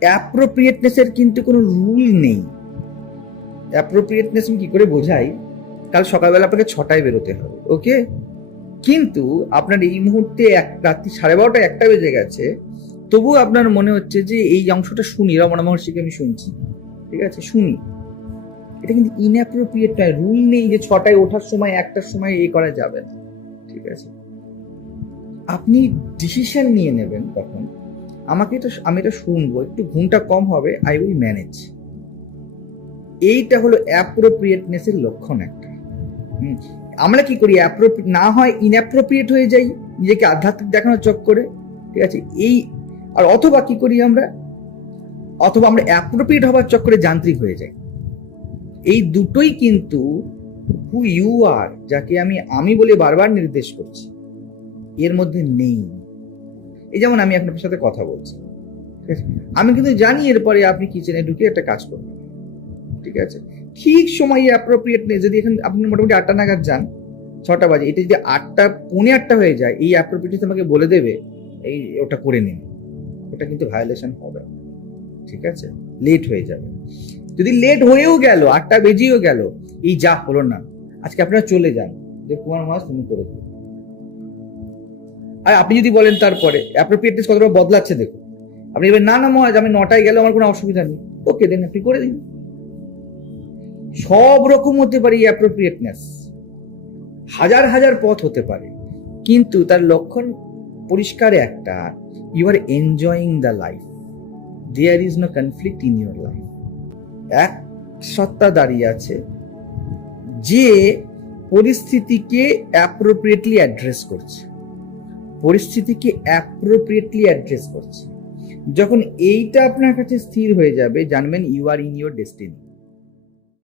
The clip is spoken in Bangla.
অ্যাপ্রোপ্রিয়েটনেসের কিন্তু কোনো রুল নেই। অ্যাপ্রোপ্রিয়েটনেস আমি কি করে বোঝাই? কাল সকালবেলা আপনাকে ছটায় বেরোতে হবে ওকে কিন্তু আপনার এই মুহূর্তে এক, রাত্রি সাড়ে বারোটা একটা বেজে গেছে, তবুও আপনার মনে হচ্ছে যে এই অংশটা শুনি, রমনা মহর্ষিকে আমি শুনছি, ঠিক আছে? শুনি। এটা কিন্তু ইনঅ্যাপ্রোপ্রিয়েট নয় রুল নেই যে ছটায় ওঠার সময়, একটার সময় এ করা যাবে না, ঠিক আছে? আপনি ডিসিশন নিয়ে নেবেন তখন। আমাকে এটা আমি এটা শুনব, একটু ঘুমটা কম হবে আই উইল ম্যানেজ এইটা হলো অ্যাপ্রোপ্রিয়েটনেসের লক্ষণ একটা। আমরা কি করি? অ্যাপ্রোপ্রিয়েট না হয় ইনঅ্যাপ্রোপ্রিয়েট হয়ে যাই, নিজেকে আধ্যাত্মিক দেখানোর চক করে, ঠিক আছে? এই, আর অথবা কি করি আমরা? অথবা আমরা অ্যাপ্রোপ্রিয়েট হবার চক্করে যান্ত্রিক হয়ে যাই। এই দুটোই কিন্তু হু ইউ আর যাকে আমি আমি বলে বারবার নির্দেশ করছি, এর মধ্যে নেই। এই যেমন আমি আপনার সাথে কথা বলছি আমি কিন্তু জানি এরপরে আপনি কিচেনে ঢুকে একটা কাজ করবেন, ঠিক আছে? ঠিক সময় অ্যাপ্রোপ্রিয়েট নেই যদি এখানে আপনি মোটামুটি আটটা নাগাদ যান, ছটা বাজে, এটা যদি আটটা, পৌনে আটটা হয়ে যায়, এই অ্যাপ্রোপ্রিয়েট আমাকে বলে দেবে, এই ওটা করে নিন। ওটা কিন্তু ভায়োলেশন হবে ঠিক আছে? লেট হয়ে যাবে। যদি লেট হয়েও গেল, আটটা বেজেও গেল, এই যা হলো না, আজকে আপনারা চলে যান। যে কুমার মাস তুমি করে দিন। আর আপনি যদি বলেন তারপরে অ্যাপ্রোপ্রিয়েটনেস কতটা বদলাচ্ছে, দেখুন। আপনি এবার না না মহাজ আমি নটায় গেলে আমার কোনো অসুবিধা নেই। ওকে দেন আপনি করে দিন। সব রকম হতে পারে অ্যাপ্রোপ্রিয়েটনেস হাজার হাজার পথ হতে পারে। কিন্তু তার লক্ষণ পরিষ্কার একটা you are enjoying the life there is no conflict in your life এক সত্তা দাঁড়িয়ে আছে যে পরিস্থিতিকে অ্যাপ্রোপ্রিয়েটলি অ্যাড্রেস করছে। পরিস্থিতিকে অ্যাপ্রোপ্রিয়েটলি অ্যাড্রেস করছে। যখন এইটা আপনার কাছে স্থির হয়ে যাবে, জানবেন you are in your destiny